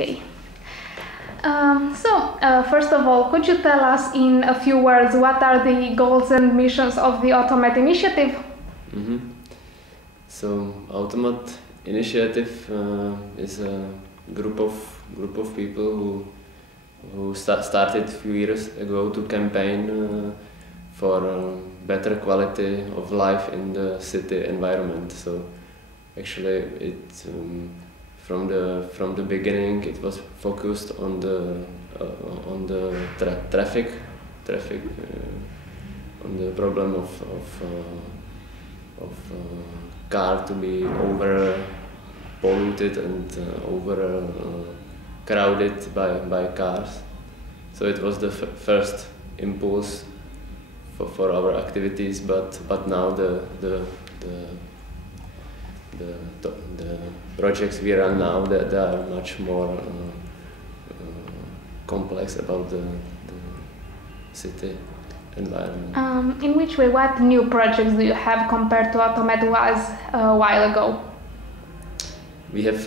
Okay. First of all, could you tell us in a few words what are the goals and missions of the Automat initiative? Mm-hmm. So, Automat initiative is a group of people who started a few years ago to campaign for better quality of life in the city environment. So, actually, from the beginning it was focused on the traffic on the problem of car to be over polluted and over crowded by cars. So it was the first impulse for our activities, but now the projects we run now that are much more complex about the city environment. In which way, what new projects do you have compared to Automat was a while ago? We have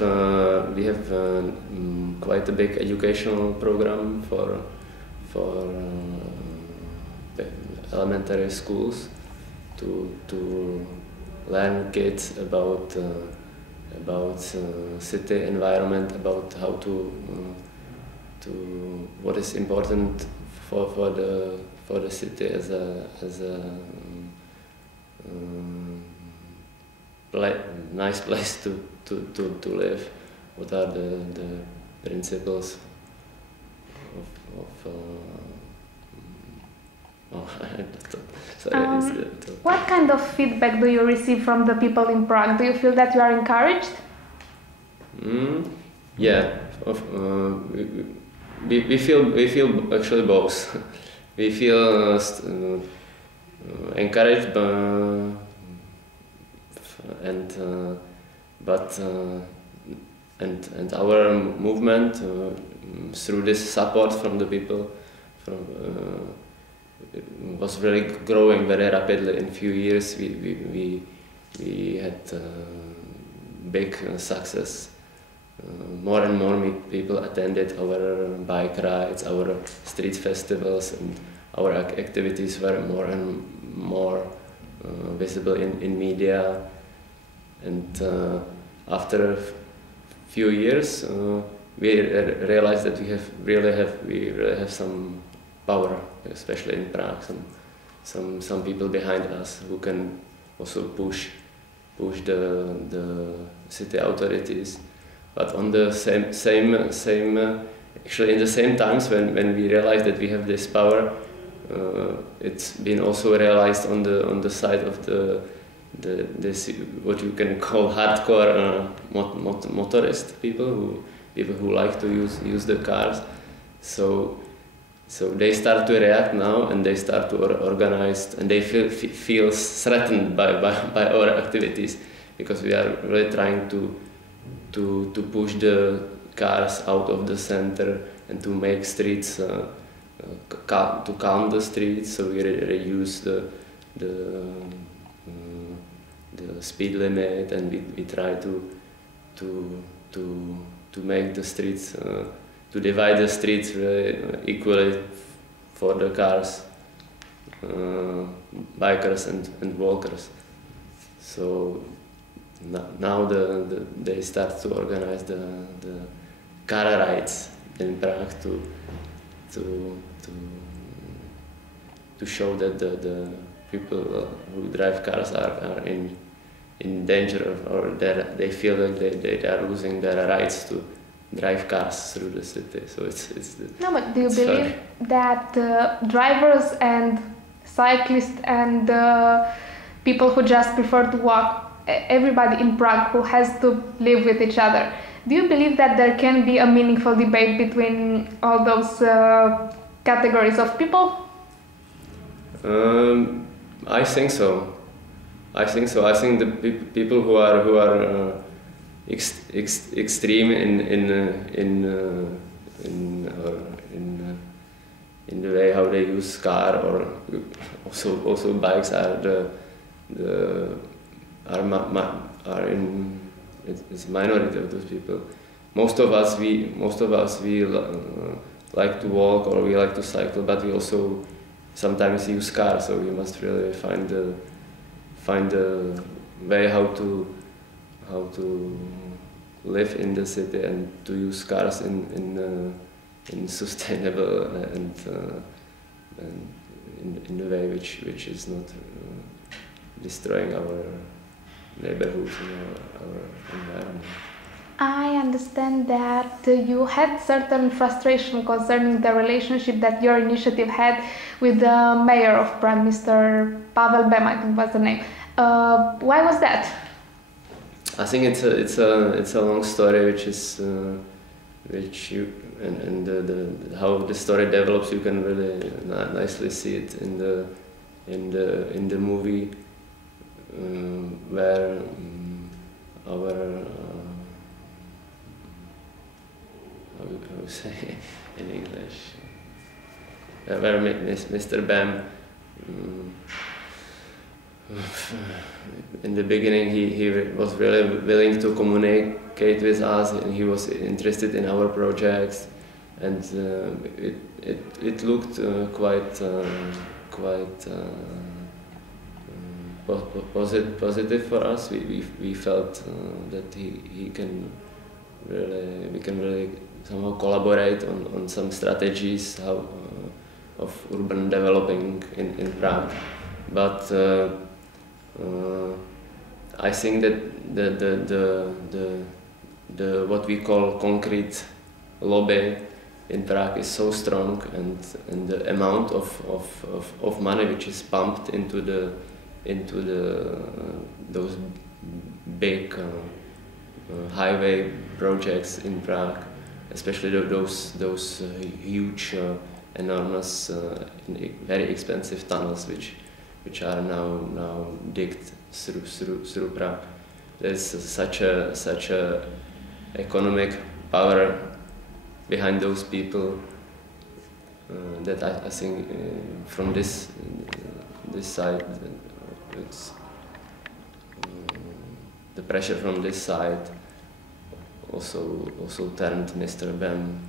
quite a big educational program for elementary schools to learn kids about city environment, about how to what is important for the city as a nice place to live. What are the principles of sorry, what kind of feedback do you receive from the people in Prague? Do you feel that you are encouraged? Yeah, we feel actually both. We feel encouraged, and our movement through this support from the people was really growing very rapidly. In few years we had big success. More and more people attended our bike rides, our street festivals, and our activities were more and more visible in media. And after a few years, we realized that we really have some power, especially in Prague. Some people behind us who can also push the city authorities. But on the same actually in the same times when we realized that we have this power, it's been also realized on the side of this what you can call hardcore motorist people who like to use the cars. So they start to react now, and they start to organize, and they feel threatened by our activities, because we are really trying to push the cars out of the center and to make streets to calm the streets. So we reduce the speed limit, and we try to make the streets to divide the streets really equally for the cars, bikers and walkers. So now they start to organize the car rides in Prague to show that the people who drive cars are in danger, or that they feel that they are losing their rights to drive cars through the city. So it's no, but do you believe that drivers and cyclists and people who just prefer to walk, everybody in Prague who has to live with each other, do you believe that there can be a meaningful debate between all those categories of people? I think so. I think the people who are extreme in the way how they use car, or also bikes are it's a minority of those people. most of us we like to walk or we like to cycle, but we also sometimes use cars. So we must really find a way how to live in the city and to use cars in sustainable and in a way which is not destroying our neighborhoods and our environment. I understand that you had certain frustration concerning the relationship that your initiative had with the mayor of Prague, Mr. Pavel Bem, I think was the name. Why was that? I think it's a long story, which you and how the story develops. You can really nicely see it in the movie, where our how say in English, where Mr. Bam, in the beginning he was really willing to communicate with us, and he was interested in our projects, and it looked quite positive for us. We felt that we can really somehow collaborate on some strategies of urban developing in Prague, but I think that the what we call concrete lobby in Prague is so strong, and the amount of money which is pumped into those big highway projects in Prague, especially those huge, enormous, very expensive tunnels which are now digged through Prague. There's such a economic power behind those people that I think from this side, it's the pressure from this side also turned Mr. Bem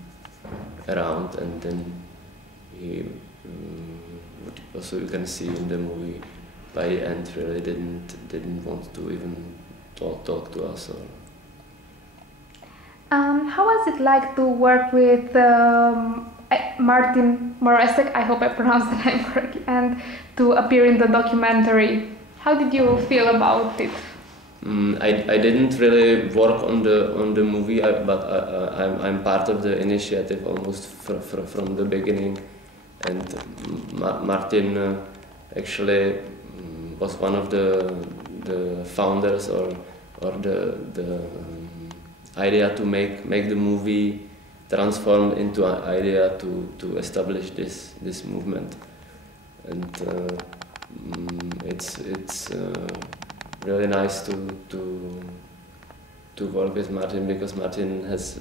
around, and then he also, you can see in the movie, by the end really didn't want to even talk to us. How was it like to work with Martin Moresek, I hope I pronounced the name correctly, and to appear in the documentary? How did you feel about it? I didn't really work on the movie, but I'm part of the initiative almost from the beginning, and Martin actually was one of the founders or the idea to make the movie transformed into an idea to establish this movement, and it's really nice to work with Martin, because Martin has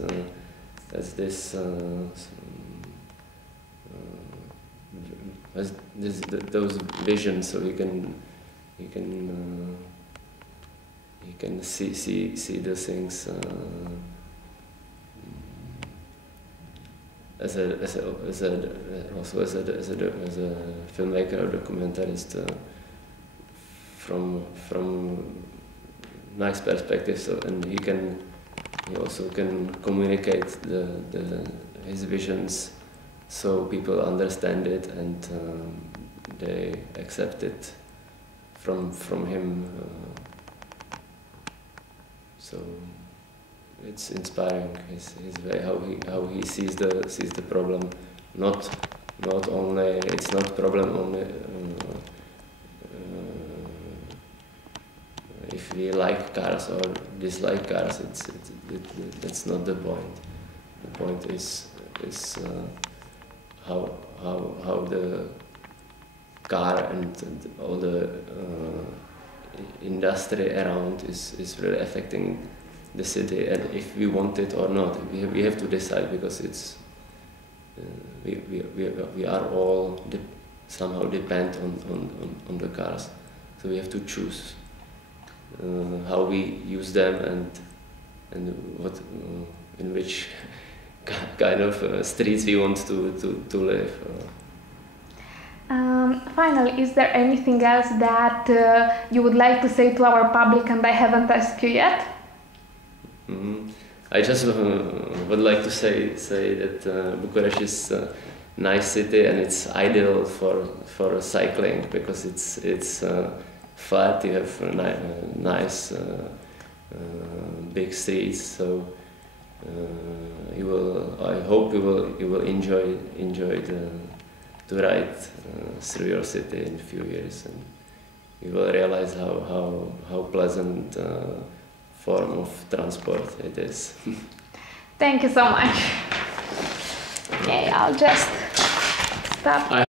this those visions, so he can see the things as a filmmaker or documentarist from nice perspective. So, and he also can communicate his visions, so people understand it and they accept it from him. So it's inspiring his way, how he sees the problem. Not only, it's not problem only if we like cars or dislike cars. That's not the point. The point is how the car and all the industry around is really affecting the city, and if we want it or not, we have to decide, because it's we are all somehow depend on the cars, so we have to choose how we use them and in which kind of streets we want to live. Finally, is there anything else that you would like to say to our public and I haven't asked you yet? I just would like to say that Bucharest is a nice city and it's ideal for cycling because it's flat. You have nice big streets, so I hope you will enjoy to ride through your city in a few years, and you will realize how pleasant form of transport it is. Thank you so much. Okay, I'll just stop.